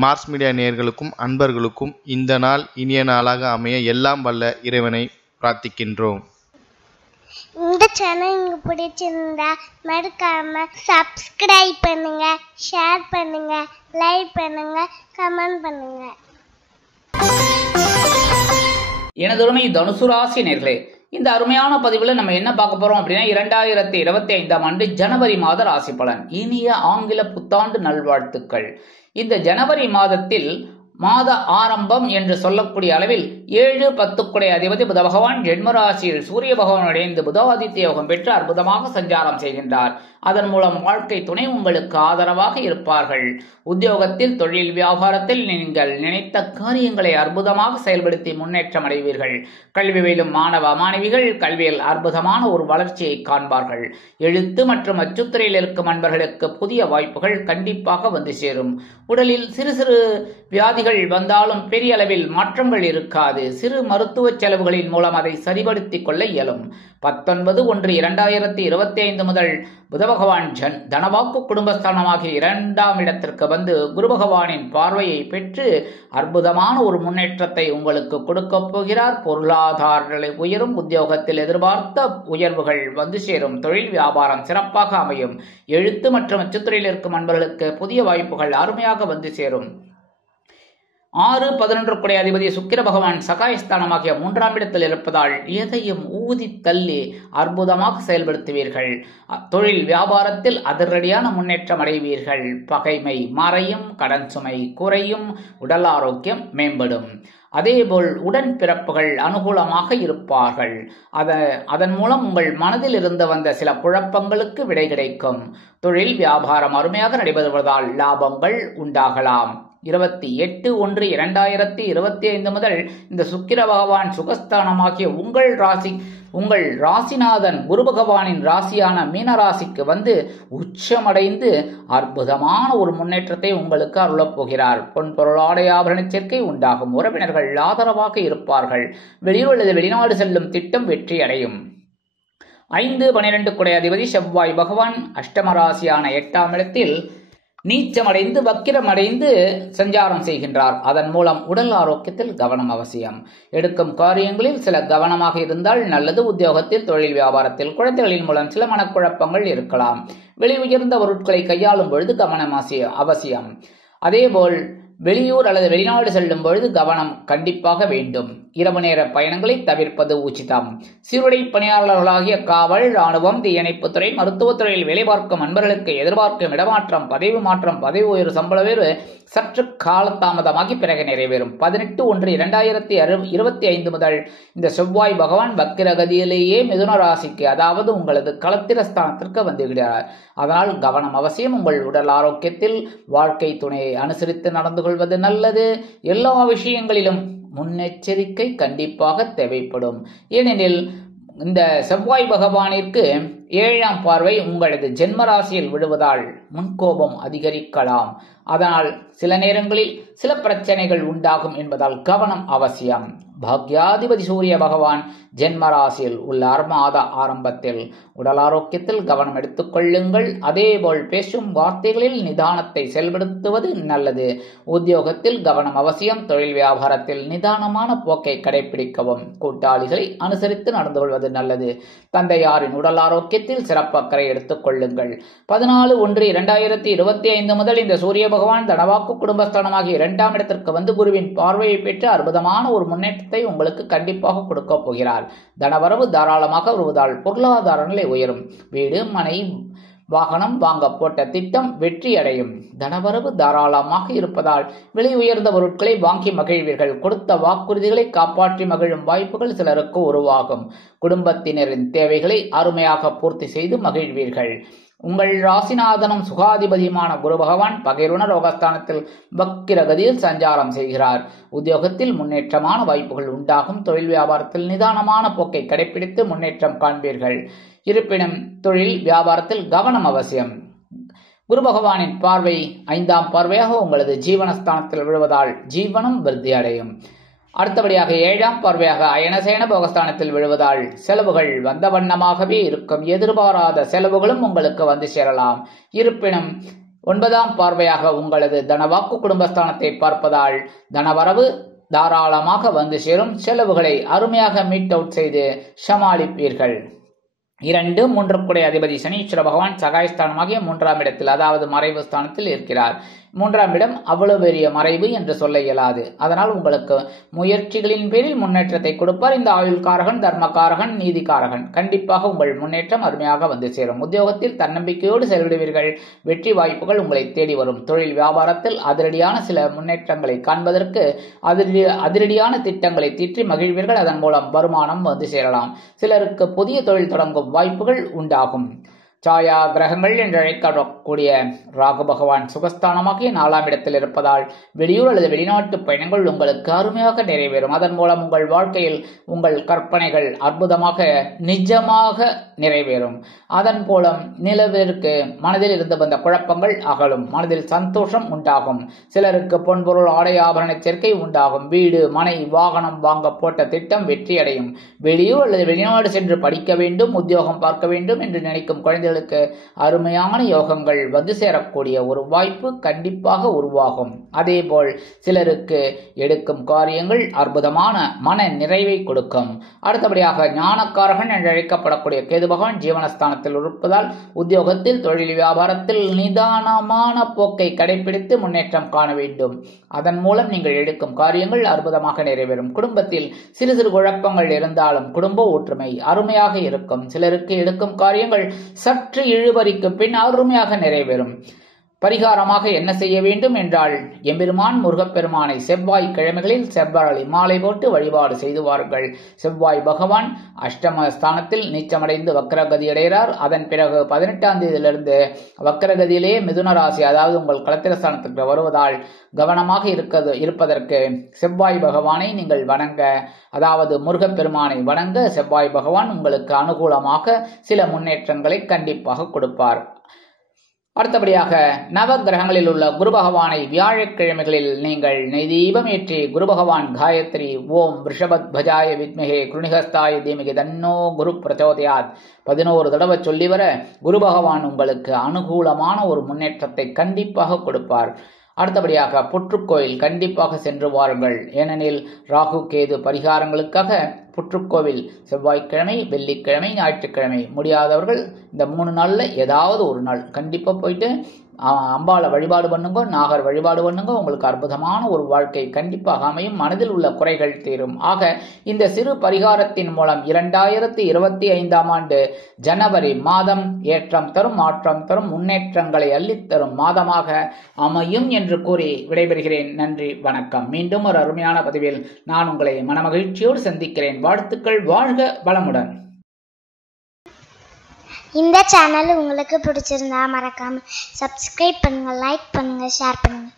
Mars media நேயர்களுக்கும் அன்பர்களுக்கும் இந்த நாள் இனிய நாளாக அமைய எல்லாம் வல்ல இறைவனை பிரார்த்திக்கின்றோம். இந்த சேனல் உங்களுக்கு பிடிச்சிருந்தா மறக்காம சப்ஸ்கிரைப் பண்ணுங்க, ஷேர் பண்ணுங்க, லைக் பண்ணுங்க, கமெண்ட் பண்ணுங்க. எனதுரிமை தனுசு ராசி நேயர்களே, இந்த அருமையான பதிவில் நம்ம என்ன பார்க்க போறோம் அப்படின்னா 2025ஆம் ஆண்டு ஜனவரி மாத ராசி பலன். இனிய ஆங்கில புத்தாண்டு நல்வாழ்த்துக்கள். இந்த ஜனவரி மாதத்தில் மாத ஆரம்பம் என்று சொல்லக்கூடிய அளவில் 7-10 அதிபதி புத பகவான் ஜென்மராசியில் சூரிய பகவான் இணைந்து புதாதித்ய யோகம் பெற்று அற்புதமாக சஞ்சாரம் செய்கின்றார். அதன் மூலம் வாழ்க்கை துணை உங்களுக்கு ஆதரவாக இருப்பார்கள். உத்தியோகத்தில், தொழில், வியாபாரத்தில் நீங்கள் நினைத்த காரியங்களை அற்புதமாக செயல்படுத்தி முன்னேற்றம் அடைவீர்கள். கல்வி பயிலும் மாணவ மாணவிகள் கல்வியில் அற்புதமான ஒரு வளர்ச்சியை காண்பார்கள். எழுத்து மற்றும் அச்சுத்துறையில் இருக்கும் அன்பர்களுக்கு புதிய வாய்ப்புகள் கண்டிப்பாக வந்து சேரும். உடலில் சிறு சிறு வியாதிகள் வந்தாலும் பெரிய அளவில் மாற்றங்கள் இருக்காது. சிறு மருத்துவ செலவுகளின் மூலம் அதை சரிபடுத்திக் கொள்ள இயலும். 19/1/2025 முதல் புத பகவான் தனவாக்கு குடும்பஸ்தானமாகிய 2ஆம் இடத்திற்கு வந்து குரு பகவானின் பார்வையை பெற்று அற்புதமான ஒரு முன்னேற்றத்தை உங்களுக்கு கொடுக்க போகிறார். பொருளாதார உயரும். உத்தியோகத்தில் எதிர்பார்த்த உயர்வுகள் வந்து சேரும். தொழில் வியாபாரம் சிறப்பாக அமையும். எழுத்து மற்றும் அச்சுத்துறையில் இருக்கும் அன்பர்களுக்கு புதிய வாய்ப்புகள் அருமையாக வந்து சேரும். 6-11 அதிபதி சுக்கிர பகவான் சகாயஸ்தானமாகிய 3ஆம் இடத்தில் இருப்பதால் எதையும் ஊதி தள்ளி அற்புதமாக செயல்படுத்துவீர்கள். தொழில் வியாபாரத்தில் அதிரடியான முன்னேற்றம் அடைவீர்கள். பகைமை மறையும், கடன் சுமை குறையும், உடல் ஆரோக்கியம் மேம்படும். அதேபோல் உடன்பிறப்புகள் அனுகூலமாக இருப்பார்கள். அதன் மூலம் உங்கள் மனதில் இருந்து வந்த சில குழப்பங்களுக்கு விடை கிடைக்கும். தொழில் வியாபாரம் அருமையாக நடைபெறுவதால் லாபங்கள் உண்டாகலாம். 28/1/2025 முதல் இந்த சுக்கிர பகவான் சுகஸ்தானமாகிய உங்கள் ராசிநாதன் குரு பகவானின் ராசியான மீன ராசிக்கு வந்து உச்சமடைந்து அற்புதமான ஒரு முன்னேற்றத்தை உங்களுக்கு அருளப் போகிறார். பொன் பொருளாடை ஆபரண சேர்க்கை உண்டாகும். உறவினர்கள் ஆதரவாக இருப்பார்கள். வெளியூர் அல்லது வெளிநாடு செல்லும் திட்டம் வெற்றி அடையும். 5-12 அதிபதி செவ்வாய் பகவான் அஷ்டம ராசியான 8ஆம் இடத்தில் நீச்சமடைந்து வக்கிரமடைந்து சஞ்சாரம் செய்கின்றார். அதன் மூலம் உடல் ஆரோக்கியத்தில் கவனம் அவசியம். எடுக்கும் காரியங்களில் சில கவனமாக இருந்தால் நல்லது. உத்தியோகத்தில், தொழில் வியாபாரத்தில் குழந்தைகளின் மூலம் சில மனக்குழப்பங்கள் இருக்கலாம். விலை உயர்ந்த பொருட்களை கையாளும் பொழுது கவனம் அவசியம். அதேபோல் வெளியூர் அல்லது வெளிநாடு செல்லும் பொழுது கவனம் கண்டிப்பாக வேண்டும். இரவு நேர பயணங்களை தவிர்ப்பது உச்சிதம். சீருடை பணியாளர்களாகிய காவல், ராணுவம், தீயணைப்புத்துறை, மருத்துவத்துறையில் வேலை பார்க்கும் அன்பர்களுக்கு எதிர்பார்க்கும் இடமாற்றம், பதவி மாற்றம், பதவி உயர்வு, சம்பள உயர்வு சற்று காலதாமதமாகி பிறகு நிறைவேறும். 18/1/2025 முதல் இந்த செவ்வாய் பகவான் வக்கிரகதியிலேயே மிதுன ராசிக்கு, அதாவது உங்களது களத்திரஸ்தானத்திற்கு வந்துவிடுகிறார். அதனால் கவனம் அவசியம். உங்கள் உடல் ஆரோக்கியத்தில் வாழ்க்கை துணையை அனுசரித்து நடந்து கொள்வது நல்லது. எல்லா விஷயங்களிலும் முன்னெச்சரிக்கை கண்டிப்பாக தேவைப்படும். ஏனெனில் இந்த செவ்வாய் பகவானிற்கு 7ஆம் பார்வை உங்களது ஜென்மராசியில் விழுவதால் முன்கோபம் அதிகரிக்கலாம். அதனால் சில நேரங்களில் சில பிரச்சனைகள் உண்டாகும் என்பதால் கவனம் அவசியம். பாக்யாதிபதி சூரிய பகவான் ஜென்மராசியில் உள்ள மாத ஆரம்பத்தில் உடல் ஆரோக்கியத்தில் கவனம் எடுத்துக் கொள்ளுங்கள். அதேபோல் பேசும் வார்த்தைகளில் நிதானத்தை செயல்படுத்துவது நல்லது. உத்தியோகத்தில் கவனம் அவசியம். தொழில் வியாபாரத்தில் நிதானமான போக்கை கடைபிடிக்கவும். கூட்டாளிகளை அனுசரித்து நடந்து கொள்வது நல்லது. தந்தையாரின் உடல் ஆரோக்கியத்தில் சிறப்பு அக்கறை எடுத்துக் கொள்ளுங்கள். 14/1/2025 முதல் இந்த சூரிய பகவான் தனவாக்கு குடும்பஸ்தானமாகிய 2ஆம் இடத்திற்கு வந்து குருவின் பார்வையை பெற்று அற்புதமான ஒரு முன்னேற்றத்தை உங்களுக்கு கண்டிப்பாக கொடுக்க போகிறார். தனவரவு தாராளமாக வருவதால் பொருளாதார நிலை உயரும். வீடு, மனை, வாகனம் வாங்க போட்ட திட்டம் வெற்றி அடையும். தனவரவு தாராளமாக இருப்பதால் விலை உயர்ந்த பொருட்களை வாங்கி மகிழ்வீர்கள். கொடுத்த வாக்குறுதிகளை காப்பாற்றி மகிழும் வாய்ப்புகள் சிலருக்கு உருவாகும். குடும்பத்தினரின் தேவைகளை அருமையாக பூர்த்தி செய்து மகிழ்வீர்கள். உங்கள் ராசிநாதனும் சுகாதிபதியுமான குரு பகவான் பகைருண ரோகஸ்தானத்தில் வக்கிரகதியில் சஞ்சாரம் செய்கிறார். உத்தியோகத்தில் முன்னேற்றமான வாய்ப்புகள் உண்டாகும். தொழில் வியாபாரத்தில் நிதானமான போக்கை கடைபிடித்து முன்னேற்றம் காண்பீர்கள். இருப்பினும் தொழில் வியாபாரத்தில் கவனம் அவசியம். குரு பகவானின் பார்வை 5ஆம் பார்வையாக உங்களது ஜீவனஸ்தானத்தில் விழுவதால் ஜீவனம் விருத்தி அடையும். அடுத்தபடியாக 7ஆம் பார்வையாக அயனசேன போகஸ்தானத்தில் விழுவதால் செலவுகள் வந்த வண்ணமாகவே இருக்கும். எதிர்பாராத செலவுகளும் உங்களுக்கு வந்து சேரலாம். இருப்பினும் 9ஆம் பார்வையாக உங்களது தனவாக்கு குடும்பஸ்தானத்தை பார்ப்பதால் தனவரவு தாராளமாக வந்து சேரும். செலவுகளை அருமையாக மீட் அவுட் செய்து சமாளிப்பீர்கள். 2, 3 அதிபதி சனீஸ்வர பகவான் சகாயஸ்தானமாகிய 3ஆம் இடத்தில், அதாவது மறைவு ஸ்தானத்தில் இருக்கிறார். 3ஆம் இடம் அவ்வளவு பெரிய மறைவு என்று சொல்ல இயலாது. அதனால் உங்களுக்கு முயற்சிகளின் பேரில் முன்னேற்றத்தை கொடுப்பார். இந்த ஆயுள்காரகன், தர்மகாரகன், நீதிகாரகன் கண்டிப்பாக உங்கள் முன்னேற்றம் அருமையாக வந்து சேரும். உத்தியோகத்தில் தன்னம்பிக்கையோடு செயல்படுவீர்கள். வெற்றி வாய்ப்புகள் உங்களை தேடி வரும். தொழில் வியாபாரத்தில் அதிரடியான சில முன்னேற்றங்களை காண்பதற்கு அதிரடியான திட்டங்களை தீற்றி மகிழ்வீர்கள். அதன் மூலம் வருமானம் வந்து சேரலாம். சிலருக்கு புதிய தொழில் தொடங்கும் வாய்ப்புகள் உண்டாகும். சாயா கிரகங்கள் என்று அழைக்கப்படக்கூடிய ராகு பகவான் சுகஸ்தானமாகிய 4ஆம் இடத்தில் இருப்பதால் வெளியூர் அல்லது வெளிநாட்டு பயணங்கள் உங்களுக்கு அருமையாக நிறைவேறும். அதன் மூலம் உங்கள் வாழ்க்கையில் உங்கள் கற்பனைகள் அற்புதமாக நிஜமாக நிறைவேறும். அதன் மூலம் நிலவிற்கு மனதில் இருந்து வந்த குழப்பங்கள் அகலும். மனதில் சந்தோஷம் உண்டாகும். சிலருக்கு பொன்பொருள் ஆடை ஆபரண சேர்க்கை உண்டாகும். வீடு, மனை, வாகனம் வாங்க போட்ட திட்டம் வெற்றியடையும். வெளியூர் அல்லது வெளிநாடு சென்று படிக்க வேண்டும், உத்தியோகம் பார்க்க வேண்டும் என்று நினைக்கும் குழந்தைகளுக்கு அருமையான யோகங்கள் வந்து சேரக்கூடிய ஒரு வாய்ப்பு கண்டிப்பாக உருவாகும். அதேபோல் சிலருக்கு எடுக்கும் காரியங்கள் அற்புதமான மன நிறைவை கொடுக்கும். அடுத்தபடியாக ஞானக்காரகன் என்று அழைக்கப்படக்கூடிய கேது பகவான் ஜீவனஸ்தானத்தில் இருப்பதால் உத்தியோகத்தில், தொழில் வியாபாரத்தில் நிதானமான போக்கை கடைபிடித்து முன்னேற்றம் காண வேண்டும். அதன் மூலம் நீங்கள் எடுக்கும் காரியங்கள் அற்புதமாக நிறைவேறும். குடும்பத்தில் சிறு சிறு குழப்பங்கள் இருந்தாலும் குடும்ப ஒற்றுமை அருமையாக இருக்கும். சிலருக்கு எடுக்கும் காரியங்கள் சற்று இழுபறிக்கு பின் அருமையாக நிறைவேறும். பரிகாரமாக என்ன செய்ய வேண்டும் என்றால், எம்பெருமான் முருகப்பெருமானை செவ்வாய் கிழமைகளில் செவ்வரளி மாலை போட்டு வழிபாடு செய்துவார்கள். செவ்வாய் பகவான் அஷ்டம ஸ்தானத்தில் நீச்சமடைந்து வக்கரகதி அடைகிறார். அதன் பிறகு 18ஆம் தேதியிலிருந்து வக்கரகதியிலேயே மிதுன ராசி, அதாவது உங்கள் களத்திர ஸ்தானத்துக்கு வருவதால் கவனமாக இருப்பதற்கு செவ்வாய் பகவானை நீங்கள் வணங்க, அதாவது முருகப்பெருமானை வணங்க செவ்வாய் பகவான் உங்களுக்கு அனுகூலமாக சில முன்னேற்றங்களை கண்டிப்பாக கொடுப்பார். அடுத்தபடியாக நவ கிரகங்களில் உள்ள குரு பகவானை வியாழக்கிழமைகளில் நீங்கள் நெய்தீபம் ஏற்றி குரு பகவான் காயத்ரி ஓம் ரிஷபத்வஜாய வித்மகே குருணிகஸ்தாய தீமகி தன்னோ குரு பிரச்சோதயாத் 11 தடவை சொல்லி வர குரு பகவான் உங்களுக்கு அனுகூலமான ஒரு முன்னேற்றத்தை கண்டிப்பாக கொடுப்பார். அடுத்தபடியாக புற்றுக்கோயில் கண்டிப்பாக சென்று வாருங்கள். ஏனெனில் ராகு கேது பரிகாரங்களுக்காக புற்றுக்கோவில் செவ்வாய்க்கிழமை, வெள்ளிக்கிழமை, ஞாயிற்றுக்கிழமை முடியாதவர்கள் இந்த 3 நாள்ல ஏதாவது ஒரு நாள் கண்டிப்பா போயிட்டு அம்பாளை வழிபாடு பண்ணுங்க, நாகர் வழிபாடு பண்ணுங்க. உங்களுக்கு அற்புதமான ஒரு வாழ்க்கை கண்டிப்பாக அமையும். மனதில் உள்ள குறைகள் தீரும். ஆக இந்த சிறு பரிகாரத்தின் மூலம் 2025ஆம் ஆண்டு ஜனவரி மாதம் ஏற்றம் தரும், மாற்றம் தரும், முன்னேற்றங்களை அள்ளித்தரும் மாதமாக அமையும் என்று கூறி விடைபெறுகிறேன். நன்றி, வணக்கம். மீண்டும் ஒரு அருமையான பதிவில் நான் உங்களை மனமகிழ்ச்சியோடு சந்திக்கிறேன். வாழ்த்துக்கள். வாழ்க வளமுடன். இந்த சேனல் உங்களுக்கு பிடிச்சிருந்தா மறக்காம சப்ஸ்கிரைப் பண்ணுங்க, லைக் பண்ணுங்க, ஷேர் பண்ணுங்க.